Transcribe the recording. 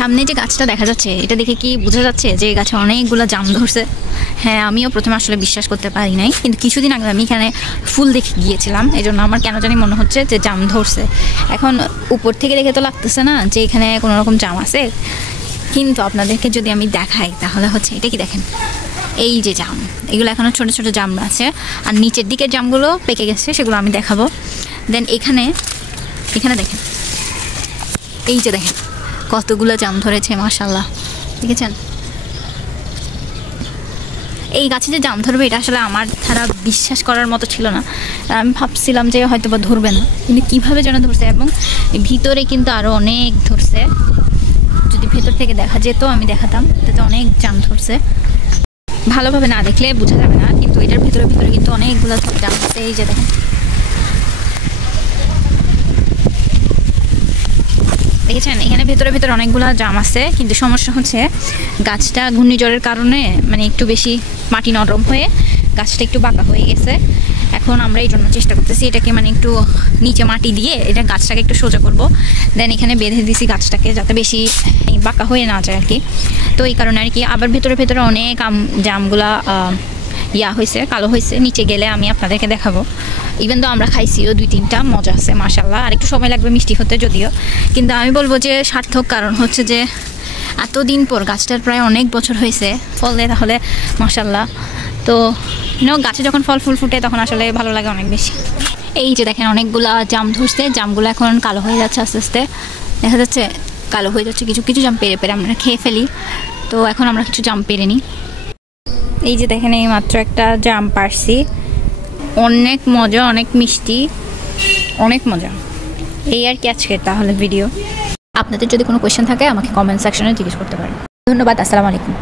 সামনে যে গাছটা দেখা যাচ্ছে এটা দেখে কি বোঝা যাচ্ছে যে এই গাছে অনেকগুলো জাম ধরছে? হ্যাঁ, আমিও প্রথমে আসলে বিশ্বাস করতে পারি নাই, কিন্তু কিছুদিন আগে আমি এখানে ফুল দেখে গিয়েছিলাম, এই জন্য আমার কেন জানি মনে হচ্ছে যে জাম ধরছে। এখন উপর থেকে দেখে তো লাগতেছে না যে এখানে কোনো রকম জাম আছে, কিন্তু আপনাদেরকে যদি আমি দেখাই তাহলে হচ্ছে এটা কি দেখেন, এই যে জাম, এগুলো এখনও ছোটো ছোটো জাম আছে, আর নিচের দিকের জামগুলো পেকে গেছে, সেগুলো আমি দেখাবো। দেন এখানে দেখেন, এই যে দেখেন কতগুলো জাম ধরেছে, মাশাআল্লাহ, দেখেছেন? এই গাছে যে জাম ধরবে এটা আসলে আমার ধারা বিশ্বাস করার মতো ছিল না। আমি ভাবছিলাম যে হয়তো বা ধরবে না, কিন্তু কীভাবে যেন ধরছে, এবং ভিতরে কিন্তু আরও অনেক ধরছে। যদি ভেতর থেকে দেখা যেত আমি দেখাতাম, তাতে অনেক জাম ধরছে। ভালোভাবে না দেখলে বোঝা যাবে না, কিন্তু এটার ভিতরে কিন্তু অনেকগুলো জাম আছে। এই যে দেখেন, দেখেছেন এখানে ভেতরে অনেকগুলো জাম আছে, কিন্তু সমস্যা হচ্ছে গাছটা ঘূর্ণিঝড়ের কারণে মানে একটু বেশি মাটি নরম হয়ে গাছটা একটু বাঁকা হয়ে গেছে। এখন আমরা এই জন্য চেষ্টা করতেছি এটাকে মানে একটু নিচে মাটি দিয়ে এটা গাছটাকে একটু সোজা করব। দেন এখানে বেঁধে দিছি গাছটাকে যাতে বেশি বাঁকা হয়ে না যায় আর কি। তো এই কারণে আর কি। আবার ভেতরে অনেক জামগুলা হয়েছে, কালো হয়েছে। নিচে গেলে আমি আপনাদেরকে দেখাবো। ইভেন তো আমরা খাইছিও 2-3টা, মজা আছে মাশাআল্লাহ। আর একটু সময় লাগবে মিষ্টি হতে যদিও, কিন্তু আমি বলবো যে সার্থক। কারণ হচ্ছে যে এতদিন পর গাছটার প্রায় অনেক বছর হয়েছে ফলে, তাহলে মাশাআল্লাহ। তো গাছে যখন ফল ফুল ফুটে তখন আসলে ভালো লাগে অনেক বেশি। এই যে দেখেন অনেকগুলা জাম ধরছে, জামগুলো এখন কালো হয়ে যাচ্ছে আস্তে আস্তে, দেখা যাচ্ছে কালো হয়ে যাচ্ছে। কিছু জাম পেরে আমরা খেয়ে ফেলি, তো এখন আমরা কিছু জাম পেরে নিই। এই যে দেখেন এই মাত্র একটা জাম পারছি, অনেক মজা, অনেক মিষ্টি, অনেক মজা। এই আর কি আজকে তাহলে ভিডিও। আপনাদের যদি কোনো কোয়েশ্চেন থাকে আমাকে কমেন্ট সেকশনে জিজ্ঞেস করতে পারেন। ধন্যবাদ, আসসালামু আলাইকুম।